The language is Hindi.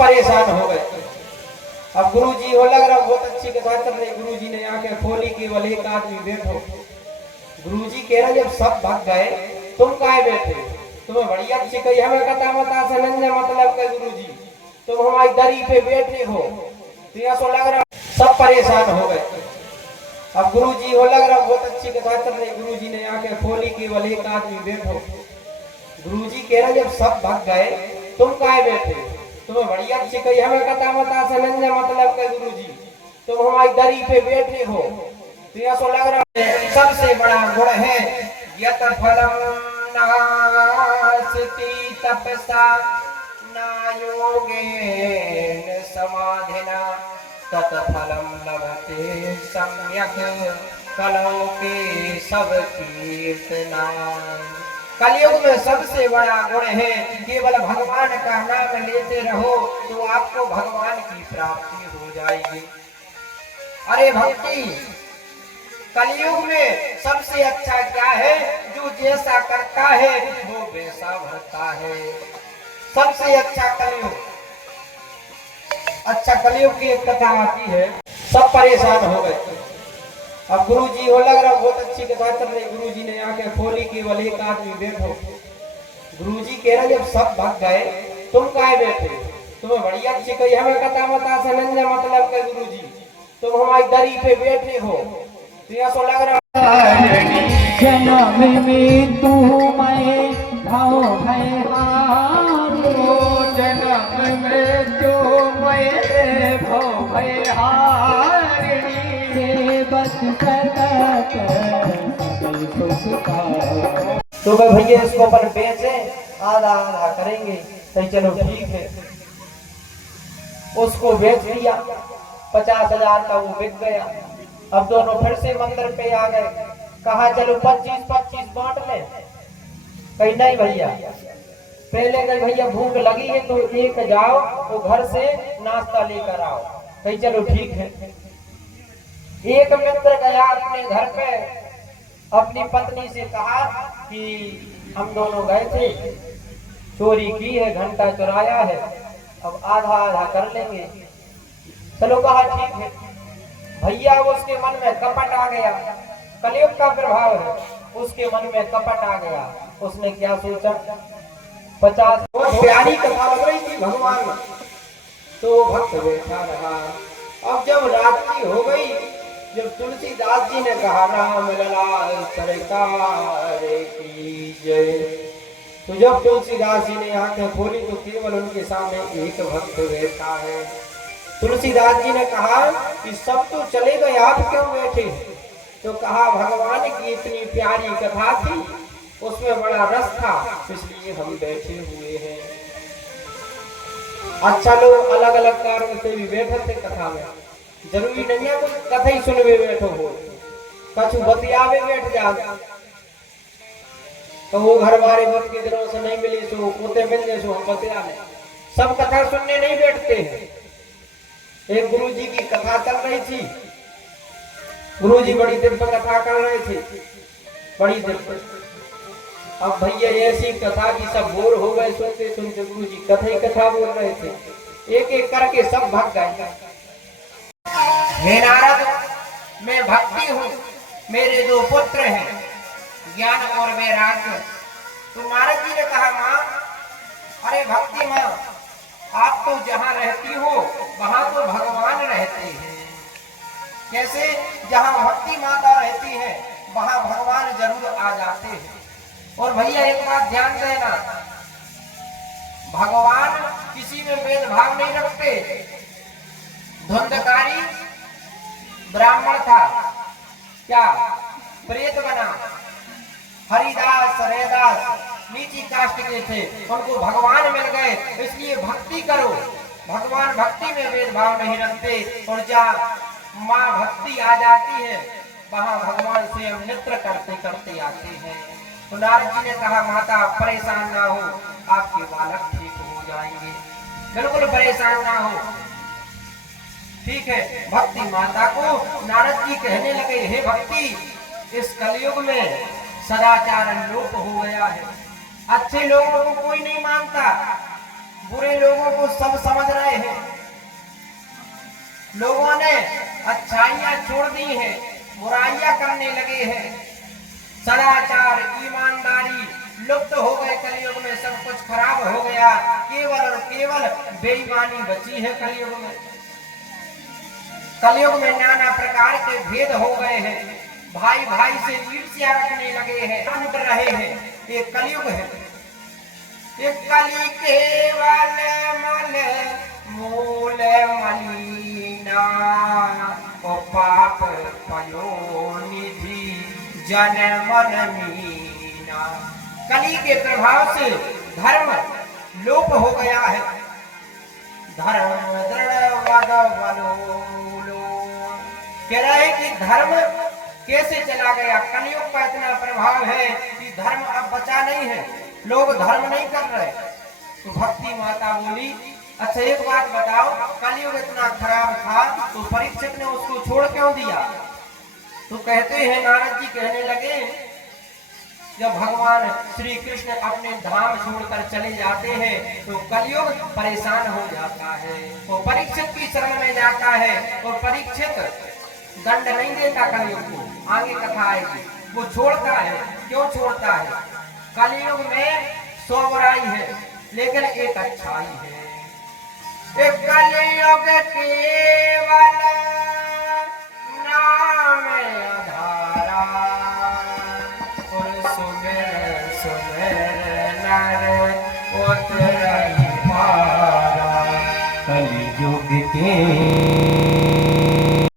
परेशान हो गए। अब गुरुजी हो लग रहा बहुत अच्छी कथा चल रही, गुरुजी ने आंखें खोली, केवल एक आदमी बैठो। गुरुजी कह रहे जब सब भाग गए तुम काहे बैठे? तुम्हें बड़ी अच्छी कही हमें कथा बता सनंजा मतलब के गुरुजी तुम हमारी दरी पे बैठे हो। तो ऐसा लग रहा सब परेशान हो गए। अब गुरुजी हो लग रहा बहुत अच्छी कथा चल रही, गुरुजी ने आंखें खोली, केवल एक आदमी बैठो। गुरुजी कह रहे जब सब भाग गए तुम काहे बैठे? तुम्हें बड़ी अच्छी कही हमें कथा बता सनंजा मतलब के गुरुजी तुम हमारी दरी पे बैठे हो। तो ऐसा लग रहा है सबसे बड़ा गुण है यत फलम नास्ति तपसा न योगेन समाधिना तत फलम लभते सम्यक कलौ के सब कीर्तना। कलयुग में सबसे बड़ा गुण है केवल भगवान का नाम लेते रहो तो आपको भगवान की प्राप्ति हो जाएगी। अरे भक्ति कलयुग में सबसे अच्छा क्या है? जो जैसा करता है वो वैसा भरता है। सबसे अच्छा कलयुग। अच्छा कलयुग की एक कथा आती है, सब परेशान हो गए। अब गुरुजी हो लग रहा बहुत अच्छी कथा चल रही, गुरुजी ने आंखें खोली, केवल एक आदमी बैठो। गुरुजी कह रहे जब सब भाग गए तुम काहे बैठे? तुम्हें बड़ी अच्छी कही हमें कथा बता सनंजा मतलब के गुरुजी तुम हमारी दरी पे बैठे हो। तो ऐसा लग रहा जन्म में तू मैं भाव है हारो, जन्म में तू मैं भाव है हारिणी बस तो भैया इसको अपन बेचे आधा आधा करेंगे। तो चलो ठीक है, उसको बेच दिया, 50,000 का वो बिक गया। अब दोनों फिर से मंदिर पे आ गए, कहा चलो 25-25 बांट ले। कहीं नहीं भैया, पहले कहीं भैया भूख लगी है तो एक जाओ तो घर से नाश्ता लेकर आओ। कहीं चलो ठीक है। एक मित्र गया अपने घर पे, अपनी पत्नी से कहा कि हम दोनों गए थे, चोरी की है, घंटा चुराया है, अब आधा आधा कर लेंगे। चलो कहा ठीक है। भैया उसके मन में कपट आ गया, कलयुग का प्रभाव है, उसके मन में कपट आ गया। उसने क्या सोचा, 50 बहुत प्यारी कथा लग रही थी भगवान में, तो भक्त बैठा रहा। अब जब रात्रि हो गई, जब तुलसीदास जी ने कहा राम लला सरकार की जय, तो जब तुलसीदास जी ने आंखें खोली तो केवल उनके सामने एक भक्त बैठा है। तुलसीदास जी ने कहा कि सब तो चले गए, आप क्यों बैठे? तो कहा भगवान की इतनी प्यारी कथा थी, उसमें बड़ा रस था, इसलिए हम बैठे हुए हैं। अच्छा लोग अलग अलग कारणों से भी बैठे थे कथा में, जरूरी नहीं है कुछ कथा ही सुनवे बैठो हो, कछु बतियावे बैठ जाओ। तो वो घर वाले वक्त के दिनों से नहीं मिली सो पोते मिल जाए सो हम बतिया ले, सब कथा सुनने नहीं बैठते हैं। एक गुरुजी की कथा चल रही थी, गुरुजी बड़ी दिव्य कथा कर रहे थे, बड़ी दिव्य। अब भैया ऐसी कथा की सब बोर हो गए सुनते सुनते, गुरुजी कथा ही कथा बोल रहे थे, एक एक करके सब भाग गए। हे नारद, मैं भक्ति हूँ, मेरे 2 पुत्र हैं, ज्ञान और वैराग्य। तो नारद जी ने कहा माँ, अरे भक्ति माँ, आप तो जहाँ रहती हो वहां तो भगवान रहते हैं। कैसे? जहाँ भक्ति माता रहती है वहां भगवान जरूर आ जाते हैं। और भैया एक बात ध्यान देना, भगवान किसी में भेदभाव नहीं रखते। धुंधकारी ब्राह्मण था, क्या प्रेत बना, हरिदास रैदास नीची कास्ट के थे, उनको भगवान मिल गए, इसलिए भक्ति करो। भगवान भक्ति में भेदभाव नहीं रखते, और जहाँ माँ भक्ति आ जाती है वहां भगवान स्वयं नृत्य करते करते आते हैं। तो नारद जी ने कहा माता परेशान ना हो, आपके बालक ठीक हो जाएंगे, बिल्कुल परेशान ना हो। ठीक है, भक्ति माता को नारद जी कहने लगे, हे भक्ति, इस कलयुग में सदाचार लोप हो गया है, अच्छे लोगों को कोई नहीं मानता, बुरे लोगों को सब समझ रहे हैं, लोगों ने अच्छाइयां छोड़ दी हैं, बुराइयां करने लगे हैं, सदाचार ईमानदारी लुप्त हो गए, कलयुग में सब कुछ खराब हो गया, केवल और केवल बेईमानी बची है कलयुग में। कलयुग में नाना प्रकार के भेद हो गए हैं, भाई भाई से ईर्ष्या रखने लगे हैं, टूट रहे हैं, ये कलयुग है। ये कली केवल मल मूल मलिना, ओ पाप पयो निधि जन मन मीना। कली के प्रभाव से धर्म लोप हो गया है, धर्म दृढ़ वद वलोलो। कह रहा है कि धर्म कैसे चला गया, कलयुग का इतना प्रभाव है कि धर्म अब बचा नहीं है, लोग धर्म नहीं कर रहे। तो भक्ति माता बोली, अच्छा एक बात बताओ, कलयुग इतना खराब था तो परीक्षित ने उसको छोड़ क्यों दिया? तो कहते हैं नारद जी कहने लगे, जब भगवान श्री कृष्ण अपने धाम छोड़कर चले जाते हैं तो कलयुग परेशान हो जाता है, वो परीक्षित की शरण में जाता है, और परीक्षित दंड नहीं देता कलयुग को, आगे कथा आएगी, वो छोड़ता है। क्यों छोड़ता है? कलयुग में 100 बुराई है लेकिन एक अच्छाई है। एक कलयुग केवल नाम आधारा, और सुमेर सुमेर नर उतरहि पारा। कलयुग के